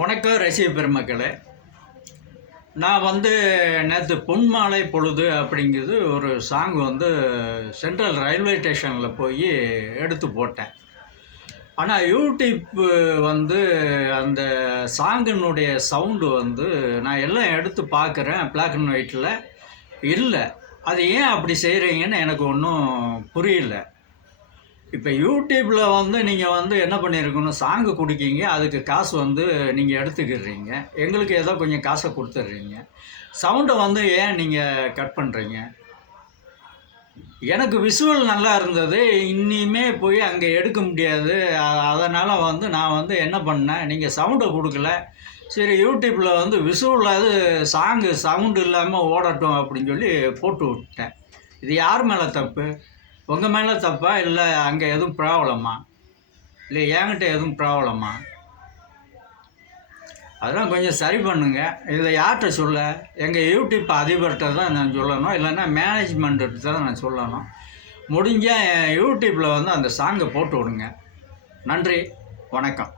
வணக்கம் ரசிக பெருமக்களே. நான் நேற்று பொன்மாலை பொழுது அப்படிங்கிறது ஒரு சாங் சென்ட்ரல் ரயில்வே ஸ்டேஷனில் போய் எடுத்து போட்டேன். ஆனால் யூடியூப் அந்த சாங்கினுடைய சவுண்டு நான் எல்லாம் எடுத்து பார்க்குறேன், பிளாக் அண்ட் ஒயிட்டில் இல்லை. அது ஏன் அப்படி செய்கிறீங்கன்னு எனக்கு ஒன்றும் புரியல. இப்போ யூடியூப்பில் நீங்கள் என்ன பண்ணியிருக்கணும், சாங்கு கொடுக்கீங்க, அதுக்கு காசு நீங்கள் எடுத்துக்கிடுறீங்க, எங்களுக்கு ஏதோ கொஞ்சம் காசை கொடுத்துட்றீங்க. சவுண்டை ஏன் நீங்கள் கட் பண்ணுறீங்க? எனக்கு விஷுவல் நல்லா இருந்தது, இனிமே போய் அங்கே எடுக்க முடியாது. அதனால் நான் என்ன பண்ணேன், நீங்கள் சவுண்டை கொடுக்கல, சரி யூடியூப்பில் விஷுவலாவது சவுண்டு இல்லாமல் ஓடட்டும் அப்படின்னு சொல்லி போட்டு விட்டேன். இது யார் மேலே தப்பு? உங்கள் மேலே தப்பா, இல்லை அங்கே எதுவும் ப்ராப்ளமா, இல்லை என்கிட்ட எதுவும் ப்ராப்ளமா? அதெல்லாம் கொஞ்சம் சரி பண்ணுங்கள். இதை யார்கிட்ட சொல்ல? எங்கள் யூடியூப் அதிபர்கிட்ட தான் நான் சொல்லணும், இல்லைன்னா மேனேஜ்மெண்ட்டு தான் நான் சொல்லணும். முடிஞ்சால் யூடியூப்பில் அந்த சாங்கை போட்டு விடுங்க. நன்றி, வணக்கம்.